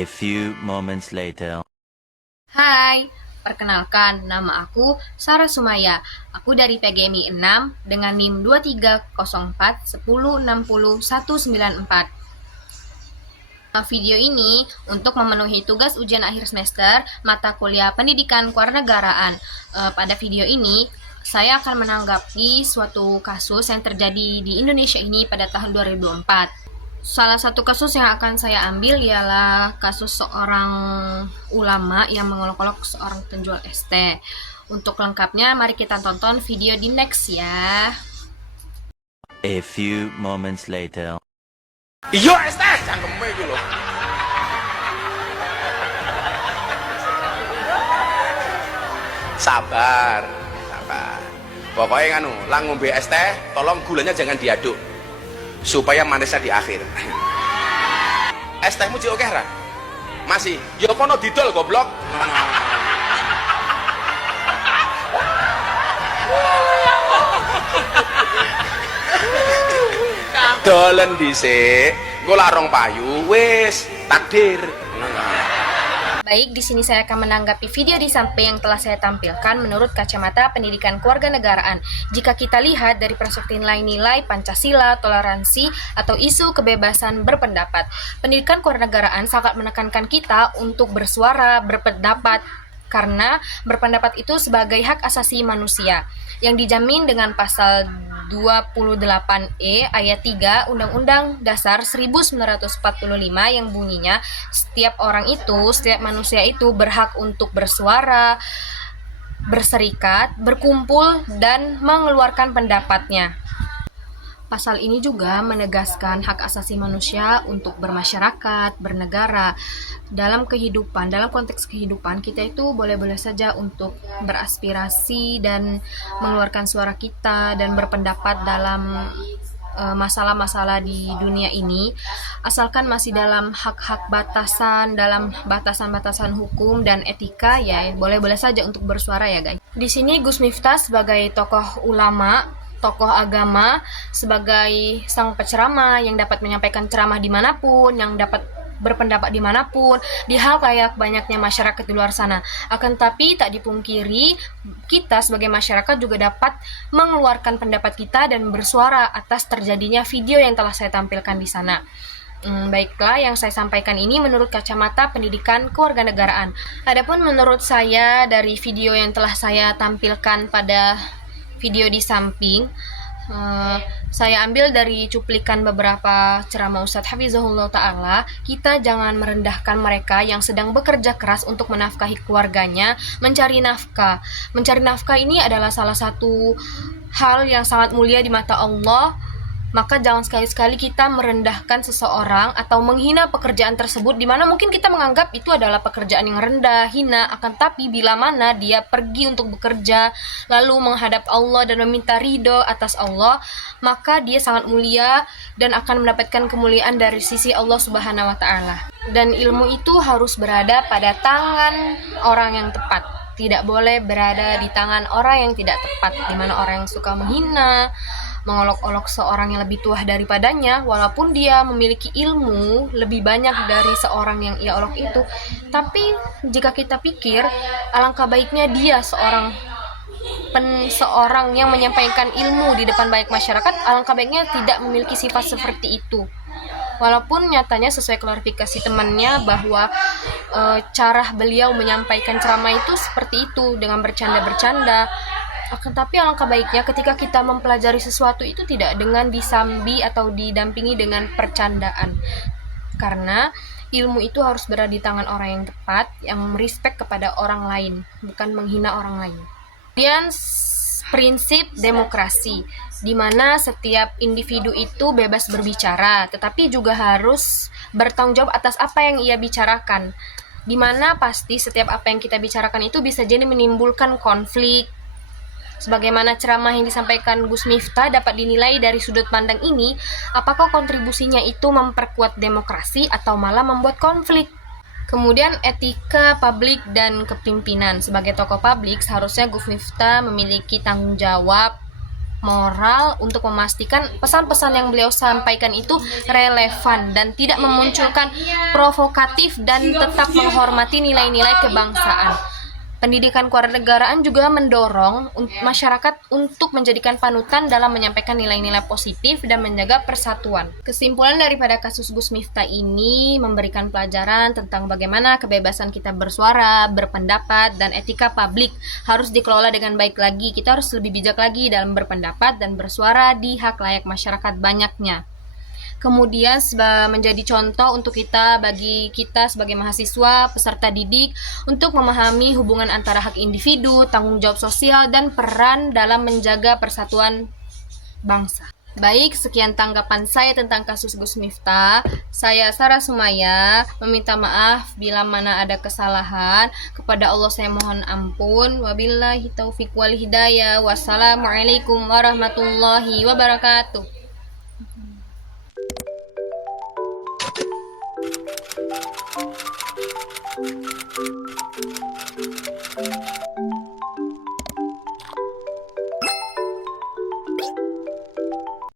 A few moments later. Hai, perkenalkan nama aku Sarah Sumaya. Aku dari PGMI 6 dengan NIM 2304 1060 194. Video ini untuk memenuhi tugas ujian akhir semester mata kuliah Pendidikan Kewarganegaraan. Pada video ini saya akan menanggapi suatu kasus yang terjadi di Indonesia ini pada tahun 2004. Salah satu kasus yang akan saya ambil ialah kasus seorang ulama yang mengolok-olok seorang penjual es teh. Untuk lengkapnya, mari kita tonton video di next ya. A few moments later. Iya es teh cangkeme iki lho. Sabar, sabar. Pokoknya nganu, lang ngombe es teh, tolong gulanya jangan diaduk. Supaya manisnya di akhir. Es tehmu cik oke ra? Masih. Ya kono didol goblok. Dolen dhisik, engko larong payu wis takdir. Baik, di sini saya akan menanggapi video di samping yang telah saya tampilkan menurut kacamata pendidikan kewarganegaraan. Jika kita lihat dari perspektif nilai-nilai Pancasila, toleransi, atau isu kebebasan berpendapat, pendidikan kewarganegaraan sangat menekankan kita untuk bersuara, berpendapat, karena berpendapat itu sebagai hak asasi manusia yang dijamin dengan pasal 28E ayat 3 Undang-Undang Dasar 1945 yang bunyinya setiap manusia itu berhak untuk bersuara, berserikat, berkumpul, dan mengeluarkan pendapatnya. Pasal ini juga menegaskan hak asasi manusia untuk bermasyarakat, bernegara. Dalam konteks kehidupan, kita itu boleh-boleh saja untuk beraspirasi dan mengeluarkan suara kita dan berpendapat dalam masalah-masalah di dunia ini, asalkan masih dalam hak-hak dalam batasan-batasan hukum dan etika, ya boleh-boleh saja untuk bersuara ya guys. Di sini Gus Miftah sebagai tokoh ulama, tokoh agama, sebagai sang penceramah yang dapat menyampaikan ceramah dimanapun, yang dapat berpendapat dimanapun, di hal kayak banyaknya masyarakat di luar sana. Akan tapi tak dipungkiri, kita sebagai masyarakat juga dapat mengeluarkan pendapat kita dan bersuara atas terjadinya video yang telah saya tampilkan di sana. Baiklah, yang saya sampaikan ini menurut kacamata pendidikan kewarganegaraan. Adapun menurut saya dari video yang telah saya tampilkan pada video di samping, saya ambil dari cuplikan beberapa ceramah Ustadz Hafizahullah Ta'ala. Kita jangan merendahkan mereka yang sedang bekerja keras untuk menafkahi keluarganya, mencari nafkah. Mencari nafkah ini adalah salah satu hal yang sangat mulia di mata Allah. Maka jangan sekali-sekali kita merendahkan seseorang atau menghina pekerjaan tersebut, di mana mungkin kita menganggap itu adalah pekerjaan yang rendah, hina. Akan tapi bila mana dia pergi untuk bekerja lalu menghadap Allah dan meminta ridho atas Allah, maka dia sangat mulia dan akan mendapatkan kemuliaan dari sisi Allah Subhanahu wa Ta'ala. Dan ilmu itu harus berada pada tangan orang yang tepat, tidak boleh berada di tangan orang yang tidak tepat, di mana orang yang suka menghina, mengolok-olok seorang yang lebih tua daripadanya, walaupun dia memiliki ilmu lebih banyak dari seorang yang ia olok itu. Tapi jika kita pikir, alangkah baiknya dia seorang yang menyampaikan ilmu di depan banyak masyarakat, alangkah baiknya tidak memiliki sifat seperti itu. Walaupun nyatanya sesuai klarifikasi temannya bahwa cara beliau menyampaikan ceramah itu seperti itu, dengan bercanda-bercanda. Akan tapi alangkah baiknya ketika kita mempelajari sesuatu itu tidak dengan disambi atau didampingi dengan percandaan. Karena ilmu itu harus berada di tangan orang yang tepat, yang respect kepada orang lain, bukan menghina orang lain. Kemudian prinsip demokrasi, di mana setiap individu itu bebas berbicara, tetapi juga harus bertanggung jawab atas apa yang ia bicarakan. Di mana pasti setiap apa yang kita bicarakan itu bisa jadi menimbulkan konflik. Sebagaimana ceramah yang disampaikan Gus Miftah dapat dinilai dari sudut pandang ini, apakah kontribusinya itu memperkuat demokrasi atau malah membuat konflik. Kemudian etika publik dan kepemimpinan. Sebagai tokoh publik, seharusnya Gus Miftah memiliki tanggung jawab moral untuk memastikan pesan-pesan yang beliau sampaikan itu relevan dan tidak memunculkan provokatif dan tetap menghormati nilai-nilai kebangsaan. Pendidikan kewarganegaraan juga mendorong masyarakat untuk menjadikan panutan dalam menyampaikan nilai-nilai positif dan menjaga persatuan. Kesimpulan daripada kasus Gus Miftah ini memberikan pelajaran tentang bagaimana kebebasan kita bersuara, berpendapat, dan etika publik harus dikelola dengan baik lagi. Kita harus lebih bijak lagi dalam berpendapat dan bersuara di hak layak masyarakat banyaknya. Kemudian menjadi contoh untuk bagi kita sebagai mahasiswa, peserta didik untuk memahami hubungan antara hak individu, tanggung jawab sosial, dan peran dalam menjaga persatuan bangsa. Baik, sekian tanggapan saya tentang kasus Gus Miftah. Saya Sarah Sumaya, meminta maaf bila mana ada kesalahan. Kepada Allah saya mohon ampun. Wabillahi taufiq wal hidayah. Wassalamualaikum warahmatullahi wabarakatuh.